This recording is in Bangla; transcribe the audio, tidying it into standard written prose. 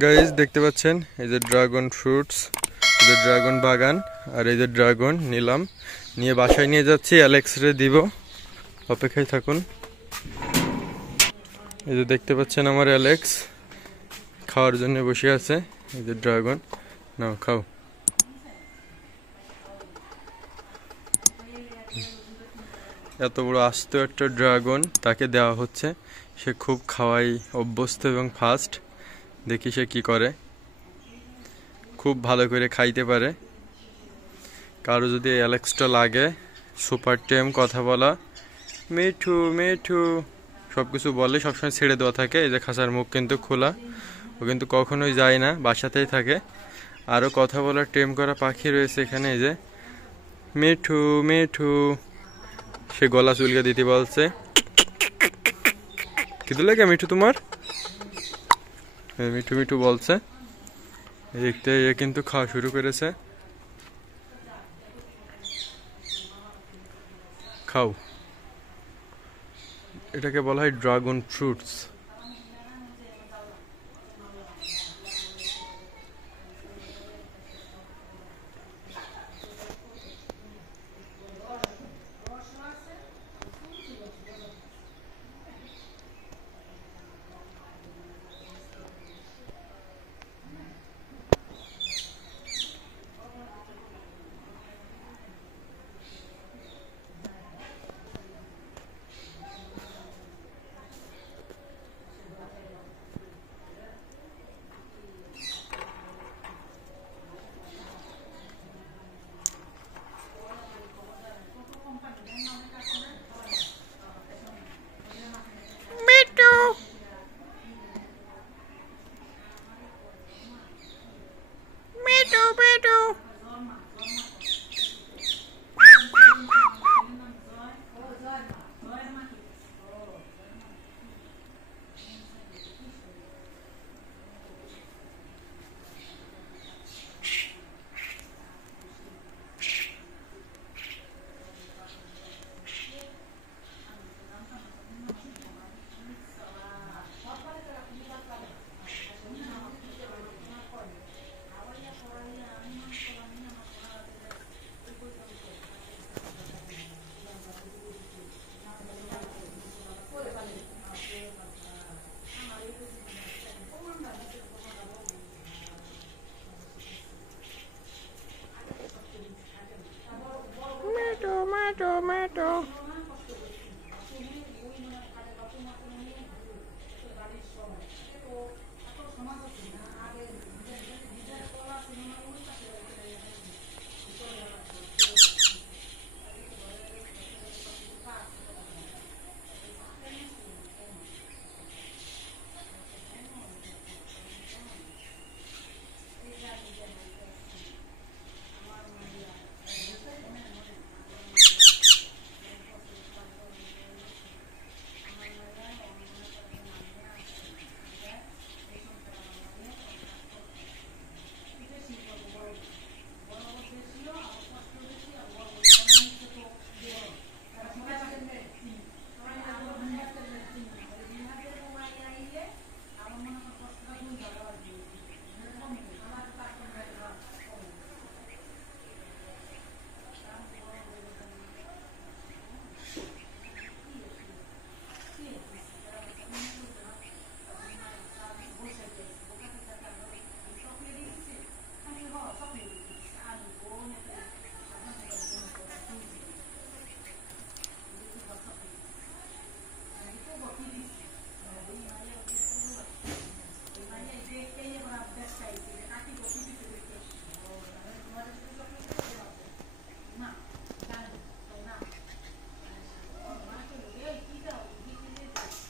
গাইস দেখতে পাচ্ছেন এই যে ড্রাগন ফ্রুটস, এই যে ড্রাগন বাগান, আর এই যে ড্রাগন নিলাম, নিয়ে বাসায় নিয়ে যাচ্ছি, অ্যালেক্স রে দিব, অপেক্ষায় থাকুন। এই যে দেখতে পাচ্ছেন আমার অ্যালেক্স খাওয়ার জন্য বসে আছে। এই যে ড্রাগন, নাও খাও। এত বড় আস্ত একটা ড্রাগন তাকে দেওয়া হচ্ছে, সে খুব খাওয়াই অভ্যস্ত এবং ফাস্ট। দেখি সে কি করে, খুব ভালো করে খাইতে পারে। কারো যদি অ্যালেক্সটা লাগে, সুপার টেম, কথা বলা, মিঠু মিঠু সব কিছু বলে, সবসময় ছেড়ে দেওয়া থাকে। এই যে খাঁচার মুখ কিন্তু খোলা, ও কিন্তু কখনোই যায় না, বাসাতেই থাকে। আরও কথা বলার টেম করা পাখি রয়েছে এখানে, এই যে মিঠু মিঠু, সে গলা চুলকে দিতে বলছে। কিন্তু লাগে মিঠু তোমার, মিঠু মিঠু বলছে। দেখতে এ কিন্তু খাওয়া শুরু করেছে, খাও। এটাকে বলা হয় ড্রাগন ফ্রুটস।